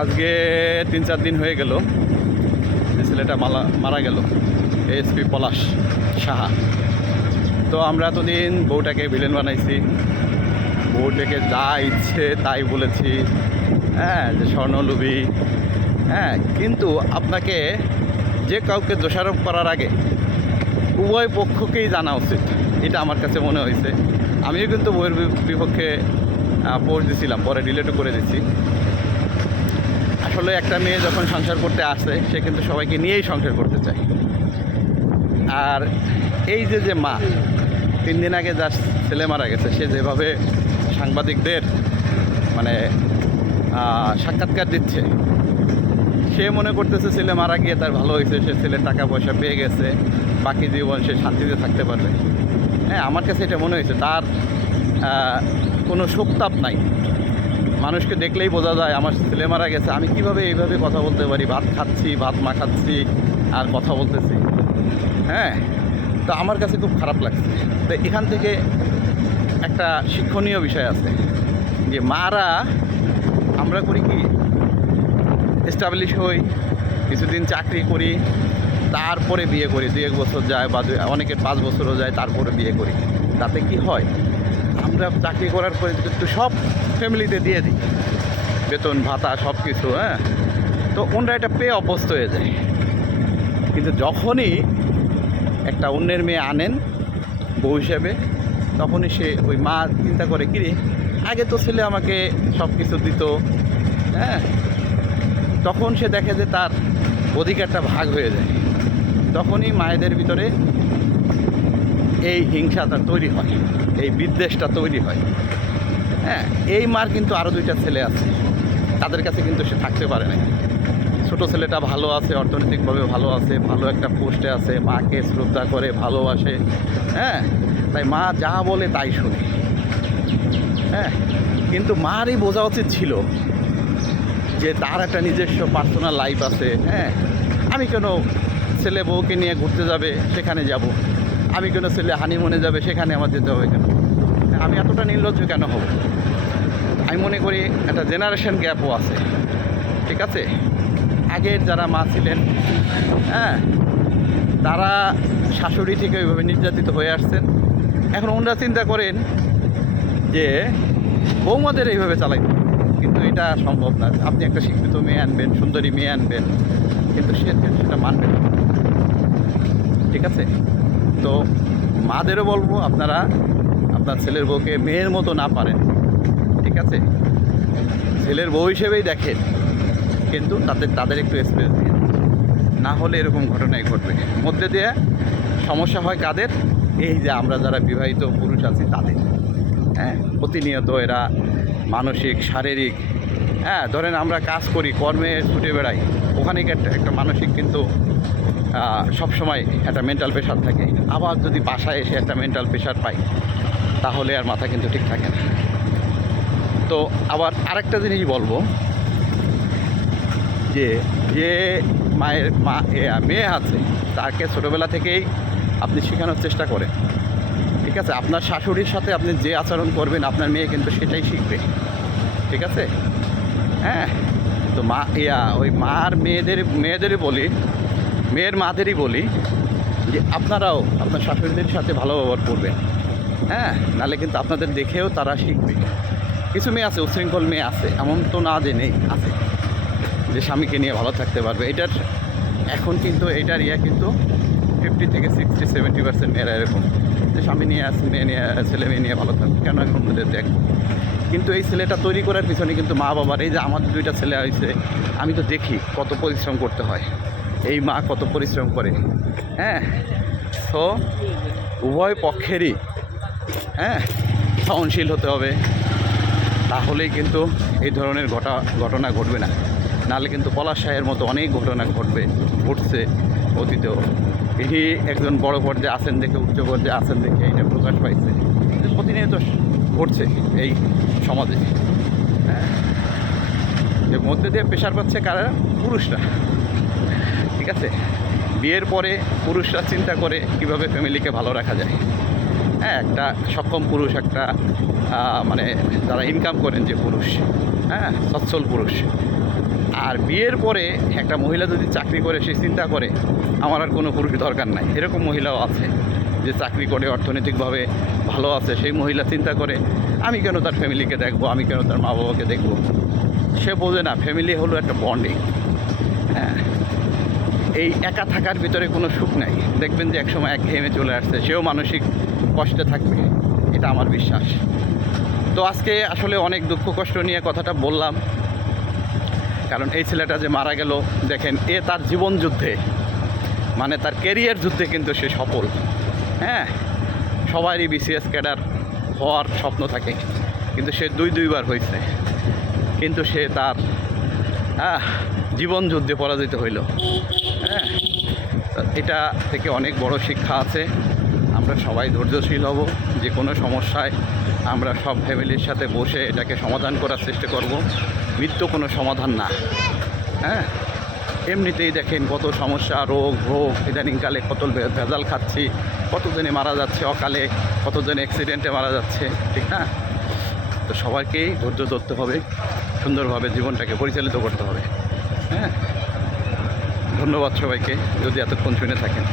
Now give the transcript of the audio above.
আজকে 3-4 দিন হয়ে গেল যে ছেলেটা মারা গেল, এএসপি পলাশ সাহা। তো আমরা এতদিন বউটাকে ভিলেন বানাইছি, বউটাকে যা ইচ্ছে তাই বলেছি, হ্যাঁ, যে স্বর্ণলোভী। হ্যাঁ, কিন্তু আপনাকে যে কাউকে দোষারোপ করার আগে উভয় পক্ষকেই জানা উচিত, এটা আমার কাছে মনে হয়েছে। আমিও কিন্তু বউয়ের বিপক্ষে পোস্ট দিয়েছিলাম, পরে ডিলেটও করে দিচ্ছি। আসলে একটা মেয়ে যখন সংসার করতে আসে, সে কিন্তু সবাইকে নিয়েই সংসার করতে চায়। আর এই যে মা 3 দিন আগে যার ছেলে মারা গেছে, সে যেভাবে সাংবাদিকদের মানে সাক্ষাৎকার দিচ্ছে, সে মনে করতেছে ছেলে মারা গিয়ে তার ভালো হয়েছে, সে ছেলের টাকা পয়সা পেয়ে গেছে, বাকি জীবন সে শান্তিতে থাকতে পারবে। হ্যাঁ, আমার কাছে এটা মনে হয়েছে। তার কোনো শোকতাপ নাই। মানুষকে দেখলেই বোঝা যায় আমার ছেলে মারা গেছে, আমি কিভাবে এইভাবে কথা বলতে পারি, ভাত খাচ্ছি, ভাত মাখাচ্ছি আর কথা বলতেছি। হ্যাঁ, তো আমার কাছে খুব খারাপ লাগছে। তো এখান থেকে একটা শিক্ষণীয় বিষয় আছে যে মারা আমরা করি কি, এস্টাবলিশ হই, কিছুদিন চাকরি করি, তারপরে বিয়ে করি, 2-1 বছর যায় বা অনেকের 5 বছরও যায়, তারপরে বিয়ে করি। তাতে কি হয়, আমরা চাকরি করার পরে একটু সব ফ্যামিলিতে দিয়ে দিই, বেতন ভাতা সব কিছু। হ্যাঁ, তো ওনারা এটা পেয়ে অভ্যস্ত হয়ে যায়। কিন্তু যখনই একটা অন্যের মেয়ে আনেন বউ হিসেবে, তখনই সে ওই মা চিন্তা করে, কিরে আগে তো ছেলে আমাকে সব কিছু দিত। হ্যাঁ, তখন সে দেখে যে তার অধিকারটা ভাগ হয়ে যায়। তখনই মায়েদের ভিতরে এই হিংসাটা তৈরি হয়, এই বিদ্বেষটা তৈরি হয়। হ্যাঁ, এই মার কিন্তু আরও 2টা ছেলে আছে, তাদের কাছে কিন্তু সে থাকতে পারে না। ছোটো ছেলেটা ভালো আছে, অর্থনৈতিকভাবে ভালো আছে, ভালো একটা পোস্টে আছে, মাকে শ্রদ্ধা করে, ভালোবাসে। হ্যাঁ, তাই মা যা বলে তাই শুনে। হ্যাঁ, কিন্তু মারই বোঝা উচিত ছিল যে তার একটা নিজস্ব পার্সোনাল লাইফ আছে। হ্যাঁ, আমি কেন ছেলে বউকে নিয়ে ঘুরতে যাবে সেখানে যাব, আমি কেন ছেলে হানিমুনে যাবে সেখানে আমার যেতে হবে কেন, আমি এতটা নির্লজ্জ কেন হব? আমি মনে করি একটা জেনারেশন গ্যাপও আছে। ঠিক আছে, আগের যারা মা ছিলেন, হ্যাঁ, তারা শাশুড়ি থেকে ওইভাবে নির্যাতিত হয়ে আসছেন। এখন ওনারা চিন্তা করেন যে বৌমাদের এইভাবে চালাইতে, কিন্তু এটা সম্ভব না। আপনি একটা শিক্ষিত মেয়ে আনবেন, সুন্দরী মেয়ে আনবেন, কিন্তু সেটা মানবেন না। ঠিক আছে, তো মাদেরও বলবো, আপনারা আপনার ছেলের বউকে মেয়ের মতো না পারেন, ঠিক আছে, ছেলের বউ হিসেবেই দেখেন, কিন্তু তাদের একটু স্পেস দিন, না হলে এরকম ঘটনাই ঘটবে। মধ্যে দিয়ে সমস্যা হয় কাদের, এই যে আমরা যারা বিবাহিত পুরুষ আছি তাদের। হ্যাঁ, প্রতিনিয়ত এরা মানসিক, শারীরিক, হ্যাঁ, ধরেন আমরা কাজ করি, কর্মে ছুটে বেড়াই, ওখানে একটা মানসিক কিন্তু সবসময় একটা মেন্টাল প্রেশার থাকে। আবার যদি বাসায় এসে একটা মেন্টাল প্রেশার পাই, তাহলে আর মাথা কিন্তু ঠিক থাকে না। তো আবার আরেকটা জিনিস বলবো, যে যে মেয়ে আছে, তাকে ছোটোবেলা থেকেই আপনি শেখানোর চেষ্টা করেন। ঠিক আছে, আপনার শাশুড়ির সাথে আপনি যে আচরণ করবেন, আপনার মেয়ে কিন্তু সেটাই শিখবে। ঠিক আছে, হ্যাঁ, তো ওই মার মেয়েদেরই বলি, মেয়ের মাদেরই বলি যে আপনারাও আপনার শাশুড়িদের সাথে ভালো ব্যবহার করবেন। হ্যাঁ, নাহলে কিন্তু আপনাদের দেখেও তারা শিখবে। কিছু মেয়ে আছে, উচ্ছৃঙ্খল মেয়ে আছে, এমন তো না যে নেই, আছে, যে স্বামীকে নিয়ে ভালো থাকতে পারবে। এটার এখন কিন্তু এটার কিন্তু 50 থেকে 60-70% মেয়েরা এরকম, যে স্বামী নিয়ে আসে, ছেলে মেয়ে নিয়ে ভালো থাকবে, কেন এখন ওদের দেখবো। কিন্তু এই ছেলেটা তৈরি করার পিছনে কিন্তু মা বাবার, এই যে আমাদের 2টা ছেলে হয়েছে, আমি তো দেখি কত পরিশ্রম করতে হয়, এই মা কত পরিশ্রম করে। হ্যাঁ, তো উভয় পক্ষেরই হ্যাঁ সহনশীল হতে হবে, তাহলেই কিন্তু এই ধরনের ঘটনা ঘটবে না। নাহলে কিন্তু পলাশ সাহের মতো অনেক ঘটনা ঘটছে অতীতেও। ইনি একজন বড় পর্যায়ে আছেন দেখে, উচ্চ পর্যায়ে আছেন দেখে এটা প্রকাশ পাইছে, প্রতিনিয়ত ঘটছে এই সমাজে। হ্যাঁ, এর মধ্যে দিয়ে প্রেশার পাচ্ছে কারা? পুরুষরা। ঠিক আছে, বিয়ের পরে পুরুষরা চিন্তা করে কীভাবে ফ্যামিলিকে ভালো রাখা যায়। হ্যাঁ, একটা সক্ষম পুরুষ, একটা মানে যারা ইনকাম করেন যে পুরুষ, হ্যাঁ, সচ্ছল পুরুষ, আর বিয়ের পরে একটা মহিলা যদি চাকরি করে সে চিন্তা করে আমার আর কোনো পুরুষ দরকার নাই, এরকম মহিলাও আছে যে চাকরি করে অর্থনৈতিকভাবে ভালো আছে, সেই মহিলা চিন্তা করে আমি কেন তার ফ্যামিলিকে দেখবো, আমি কেন তার মা বাবাকে দেখবো। সে বোঝে না ফ্যামিলি হলো একটা বন্ডিং। হ্যাঁ, এই একা থাকার ভিতরে কোনো সুখ নাই। দেখবেন যে একসময় একঘেয়েমে চলে আসছে, সেও মানসিক কষ্টে থাকবে, এটা আমার বিশ্বাস। তো আজকে আসলে অনেক দুঃখ কষ্ট নিয়ে কথাটা বললাম, কারণ এই ছেলেটা যে মারা গেল, দেখেন এ তার জীবন যুদ্ধে, মানে তার কেরিয়ার যুদ্ধে কিন্তু সে সফল। হ্যাঁ, সবারই বিসিএস ক্যাডার হওয়ার স্বপ্ন থাকে, কিন্তু সে দুইবার হয়েছে, কিন্তু সে তার জীবন যুদ্ধে পরাজিত হইল। হ্যাঁ, এটা থেকে অনেক বড় শিক্ষা আছে। আমরা সবাই ধৈর্যশীল হব, যে কোনো সমস্যায় আমরা সব ফ্যামিলির সাথে বসে এটাকে সমাধান করার চেষ্টা করব। মৃত্যু কোনো সমাধান না। হ্যাঁ, এমনিতেই দেখেন কত সমস্যা, রোগ ভোগ, ইদানিংকালে কত ভেজাল খাচ্ছি, কতজনে মারা যাচ্ছে অকালে, কতজনে অ্যাক্সিডেন্টে মারা যাচ্ছে, ঠিক না? তো সবাইকেই ধৈর্য ধরতে হবে, সুন্দরভাবে জীবনটাকে পরিচালিত করতে হবে। হ্যাঁ, ধন্যবাদ সবাইকে যদি এতক্ষণ শুনে থাকেন।